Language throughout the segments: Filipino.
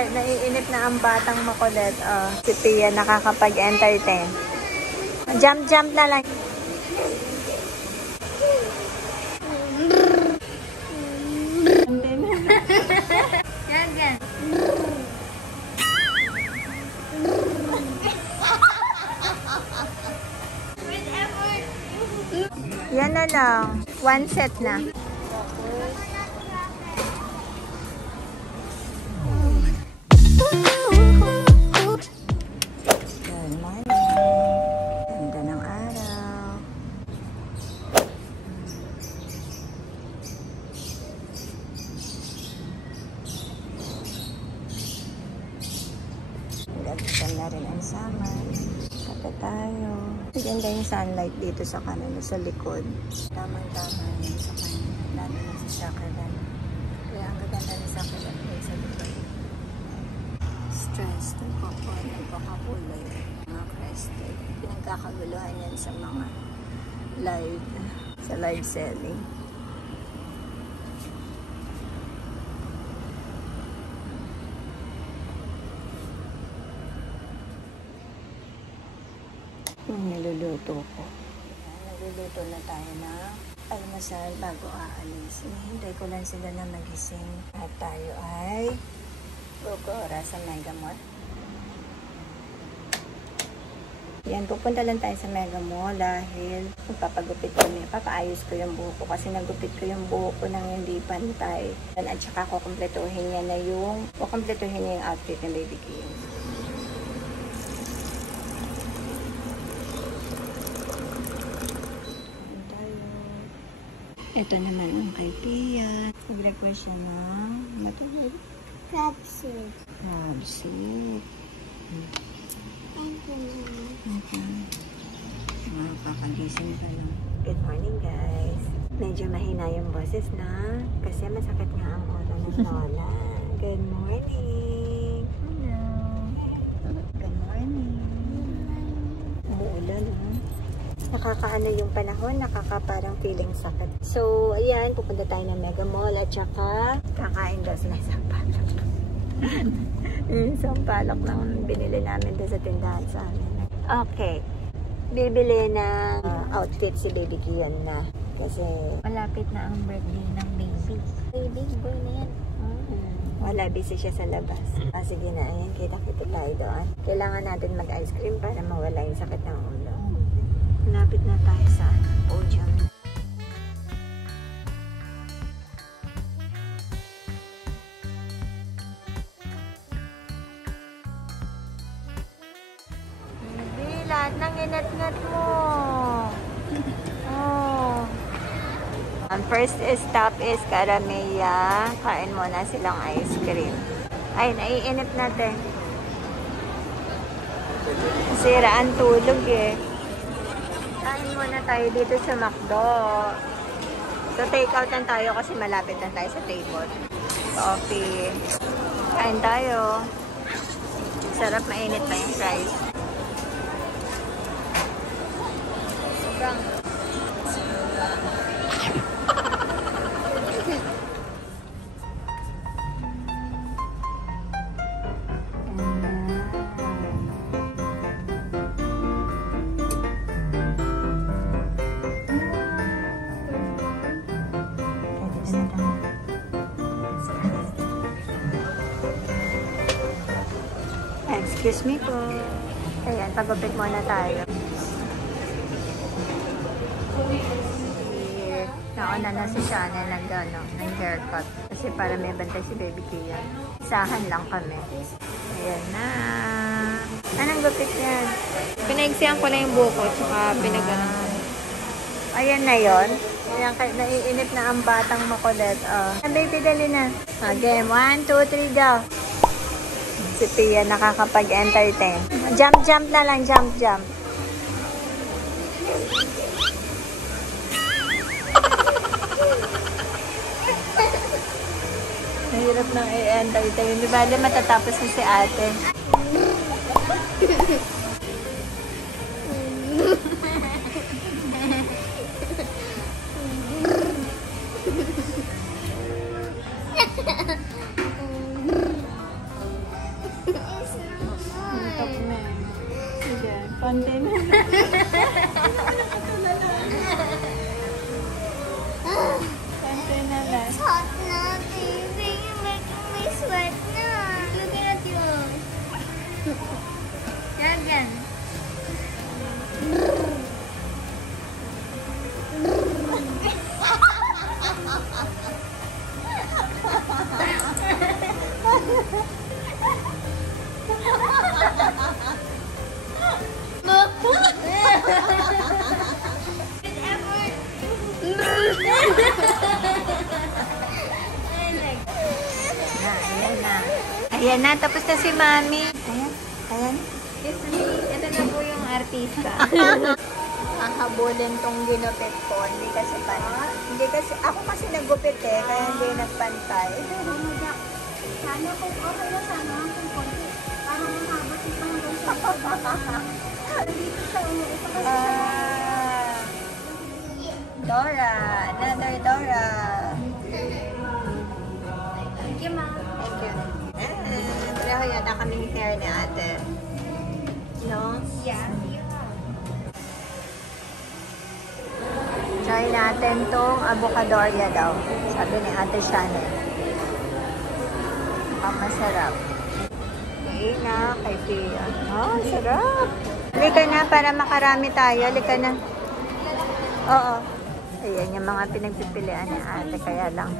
Naiinip na ang batang makulit. Oh, si Pia nakakapag-entertain. Jump na lang. Yan. Yan na lang. One set na. Gagawin na rin ang summer. Kape tayo. Maganda yung sunlight dito sa kanila, sa likod. Tamang-tama yun sa kanila. Lalo na sa Shakaran. Kaya ang gaganda rin sa kanila sa likod. Stress. Nagpakakulay. Mga crested. Pinagkakaguluhan yan sa mga live. Sa live selling. Niluluto ko. Nagluluto na tayo na almasal bago aalis. Hinihintay ko lang sila na magising. At tayo ay gugora sa Mega Mall. Yan, pupunta lang tayo sa Mega Mall dahil magpapagupit kami. Papaayos ko yung buhok ko kasi nagupit ko yung buhok ko nang hindi pantay. At saka kukumpletuhin niya na yung outfit ng Baby Kim. Ito naman ang kay Pia. Nag-request siya ng matulog. Crab soup. Crab soup. Thank you. Makakagising pa lang. Good morning, guys. Medyo mahina yung boses na kasi masakit nga ang ulo ng lola. Good morning. Hello. Good morning. Umuulan, nakakaano yung panahon, parang feeling sakit. So, ayan, pupunta tayo ng Mega Mall at saka kakain daw sila isang palak. Isang palak lang binili namin doon sa tindahan sa amin. Okay. Bibili ng outfit si Baby Kian na. Kasi Malapit na ang birthday ng baby. Baby boy na yan. Wala, busy siya sa labas. Sige na, ayan, kita-kita tayo doon. Kailangan natin mag-ice cream para mawala yung sakit ng ulo. Malapit na tayo sa podium. Baby, lahat ng inat-ngat mo. Oh. Ang first stop is Karamea. Kain muna silang ice cream. Ay, naiinip natin. Sira ang tulog eh. Kain muna tayo dito sa McDo. So, take out lang tayo kasi malapit lang tayo sa table. Coffee. Kain tayo. Sarap, mainit pa yung fries. Sobrang. Excuse me po. Ayan, pagupit muna tayo. Nauna na si Shana ng haircut. Kasi para may bantay si Baby Kian. Isahan lang kami. Ayan na. Anong gupit yan? Pinaigsihan ko na yung buko, tsaka pinaganan. Ayan na yon. Ayan, naiinip na ang batang makulit. Oh. Baby, dali na. Game, 1, 2, 3, go. Si Pia nakakapag-entertain. Jump na lang, jump. Nahirap nang i-entertain. Di ba, matatapos na si ate. konti na. Konti na lang. It's hot na, baby. You're making me sweat na. Look at you. Yan. Ayan na, tapos na si Mami. Ayan. Ito na po yung artista. Hahabulin tong ginupit ko. Hindi kasi, ako kasi naggupit kaya hindi nagpantay. Sana kung okay na sana kung konti. Para mahaba si Panginoon sa dito sa ito kasi Dora. Another Dora. Thank you, Ma. Thank you. Pareho yata kaming hair ni ate. No? Yeah. Try natin tong avocadoria daw. Sabi ni ate Shannon. Masarap. Okay na, kay Pia. Oh, sarap. Halika na para makarami tayo. Halika na. Oo. Ayan yung mga pinagpipilian ni ate. Kaya lang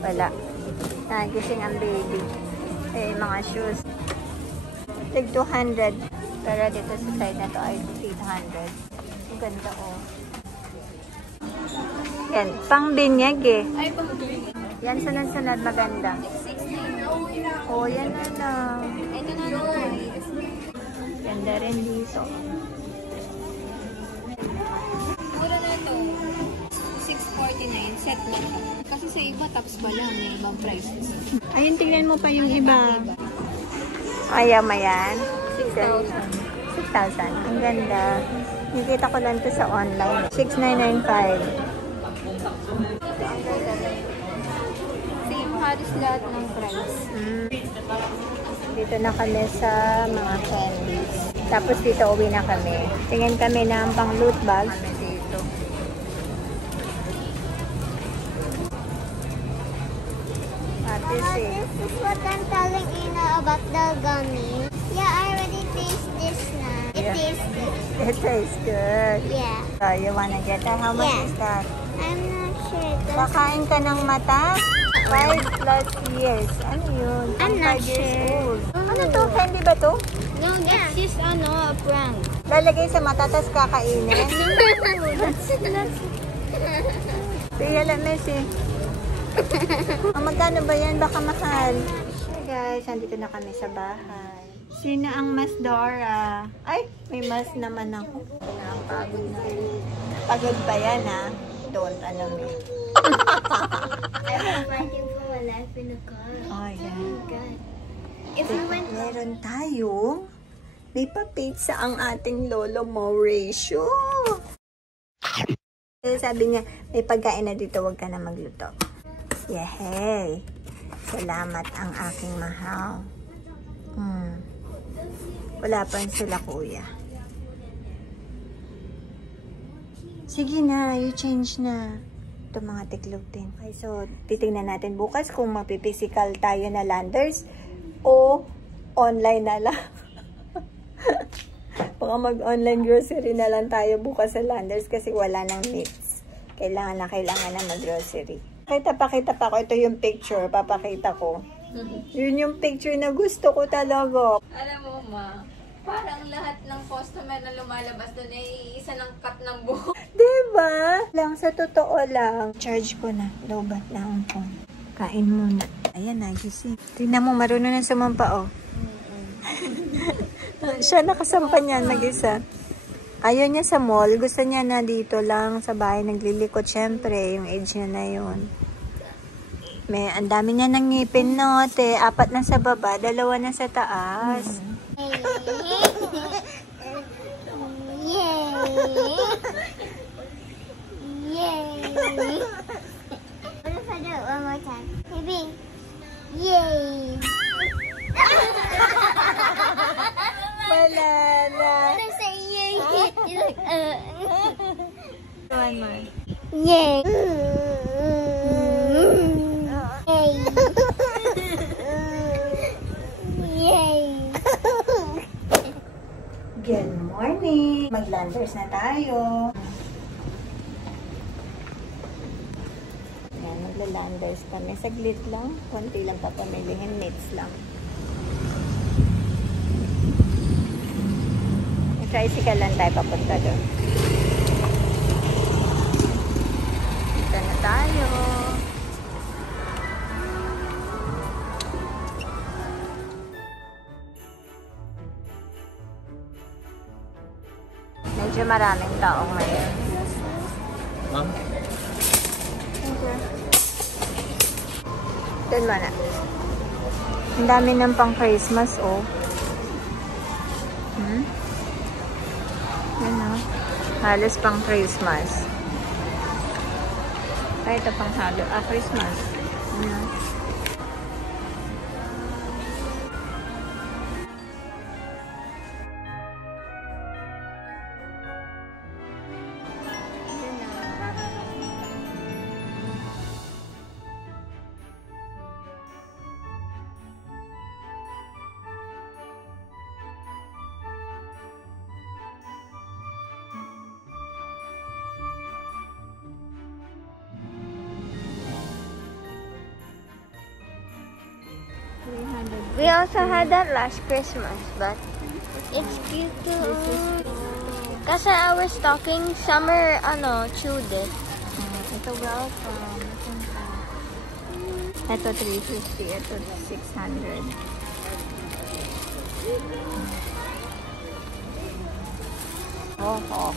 wala. Nagising ang baby. Eh, mga shoes. Tig 200. Pero dito sa side na to ay 800. Ang ganda oh. Yan, pang binyag eh. Ay, pang-binyag. Yan, sunod-sunod maganda. 16. Oh, yan na lang. Ito na naman. Ganda rin dito. Mura na to. 649. Set na. Kasi sa iba, tops ba lang. May ibang prices. Ayun, tingnan mo pa yung iba. Ayaw mo yan? 6,000. 6,000. Ang ganda. Nakita ko lang to sa online. 6,995. Same halos lahat ng price. Dito na kami sa mga candies. Tapos dito uwi na kami. Tingin kami ng pang loot bag. Dito. Ate This is what I'm telling Ina about the gummy. Yeah, I already taste this na. It Yeah. tastes good. it tastes good. Yeah. So, you wanna get that? How much Yeah. is that? I'm not sure. Kakain ka ng mata? 5+ years. Ano yun? I'm Pang not 5 years sure. old. Ano to? Candy ba to? No, that's just a prank. Lalagay sa mata, tapos kakainin? Kaya lang, Messi. Magkano ba yan? Baka mahal. Hey guys, nandito na kami sa bahay. Sino ang Mas Dora? Ay, may mas naman ako. Nakapagod na. Pagod pa yan ha. Don't, ano me. I'm fighting for my life in a car. Oh, yeah. God. If we went Meron tayong may pa-pizza ang ating Lolo Mauricio. Sabi niya, may pagkain na dito, huwag ka na magluto. Yehey! Salamat ang aking mahal. Wala pa rin sila kuya. Sige na, you change na. Ito mga tiklog din. Okay, so titingnan natin bukas kung mapipisikal tayo na landers o online na lang. Baka mag-online grocery na lang tayo bukas sa landers kasi wala nang meats. Kailangan na mag-grocery. Pakita pa ko. Ito yung picture. Papakita ko. Yun yung picture na gusto ko talaga. Alam mo, Ma, parang lahat ng customer na lumalabas doon ay isa ng cut ng buhok. Diba? Lang sa totoo lang. Charge ko na. Lobat na ang phone. Kain muna. Ayan, nagising. Tingnan mo, marunong na sumampa, oh. Siya nakasampa niya, mag-isa. Ayaw niya sa mall. Gusto niya na dito lang sa bahay naglilikot. Siyempre, yung age niya na yun. May, ang dami niya ng ngipin, no, te. 4 na sa baba, 2 na sa taas. Yay! Yay! What if I do it one more time? Maybe. Yay! Wala na. What if I say yay? One more. Yay! Yay! Good morning! Mag-landers na tayo. Ayan, magla-landers kami. Saglit lang. Konti lang papamilihin. Minutes lang. Tricycle lang tayo papunta doon. Dito na tayo. Medyo maraming tao ngayon. Ma'am? Doon mo na. Ang dami ng pang Christmas, oh. Yan, oh. Halos pang Christmas. Ay, ito pang Christmas. Yan, oh. We also had that last Christmas, but it's cute too. Kasi I was talking, summer, chewed it. Ito, welcome. Ito, 350. Ito, 600. Oh.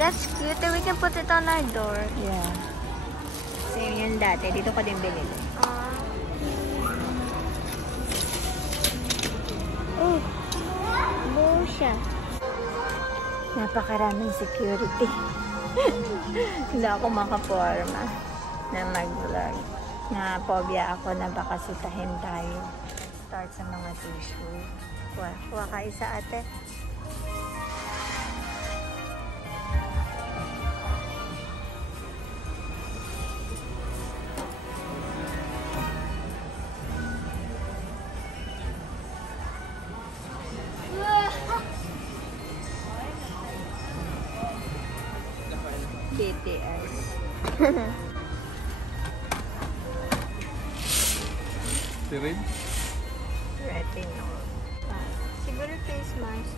That's cute. We can put it on our door. Yeah. Same yun dati. Dito ko din binili. Oh, buo siya. Napakaraming security. Hindi ako makaporma na mag-vlog. Na-phobia ako na baka sitahin tayo. Start sa mga tissue. Kuha ka isa, ate. BTS. Sirin? Retinol. Siguro face mask.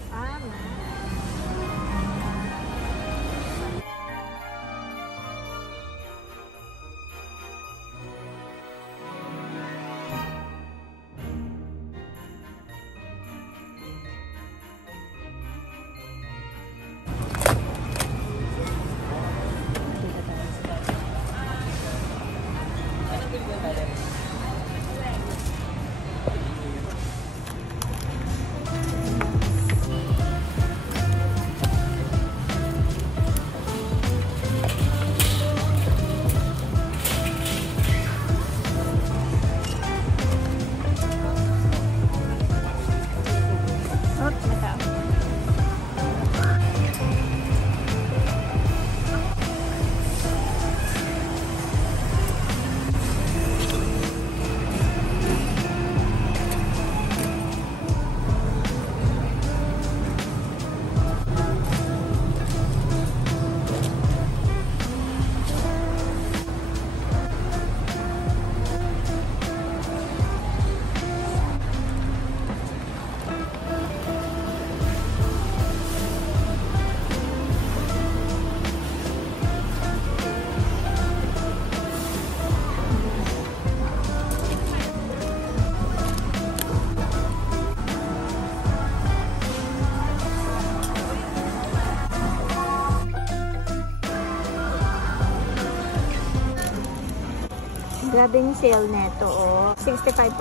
Grabing sale neto, oh. 65%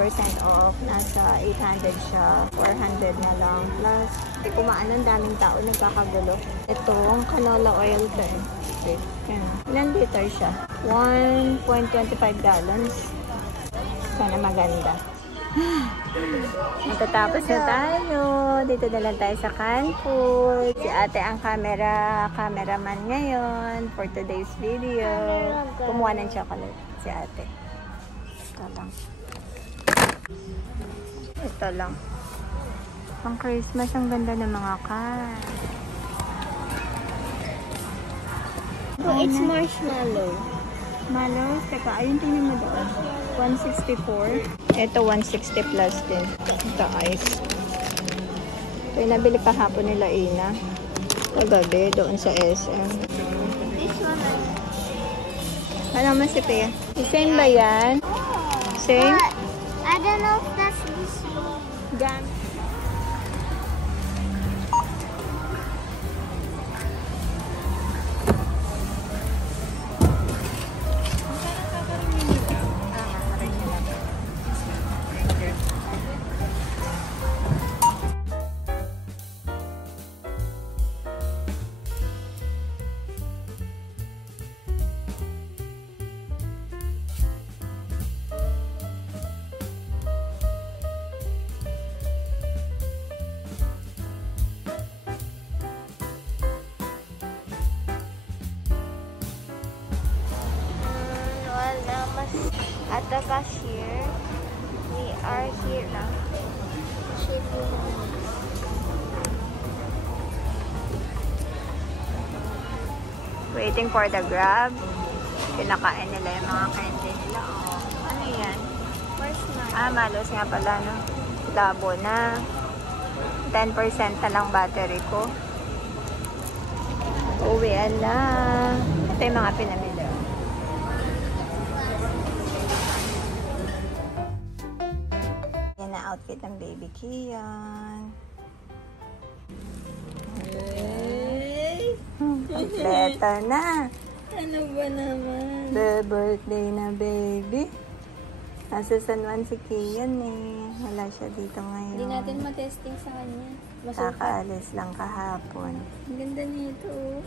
off. Nasa 800 siya. 400 na lang. Plus, kumaan ng daming tao nagkakagulo. Itong canola oil to eh. Okay. Ilan liter siya? 1.25 gallons. Sana maganda. Matatapos na tayo. Dito na lang tayo sa Canfood. Si ate ang cameraman ngayon for today's video. Kumuha ng chocolate si ate. Ito lang. Ito lang. Pang Christmas, ang ganda ng mga cars. Oh, it's marshmallow. Malos, teka, ayun tingnan mo doon. 164. Ito 160 plus din. Ito ice. Ito yung nabili kahapon nila Ina. Kagabi, doon sa SM. This one. Ano naman si Pia? Same ba yan? Same? But I don't know if that's the same. Gan. At the cashier, we are here now. Waiting for the Grab. Pinakain nila yung mga candy nila. Oh. Ano yan? Malos nga pala, no? Labo na. 10% na lang battery ko. Uwian na. Ito yung mga pinamili. Yan na outfit ng baby Kian. Kompleto na. Ano ba naman? The birthday na baby. Nasa San Juan si Kian eh. Wala siya dito ngayon. Hindi natin matesting sa kanya. Kakaalis lang kahapon. Ang ganda nito.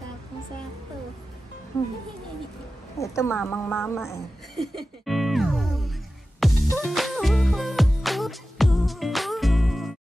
Sakong-sakto. Ito mamang mama eh.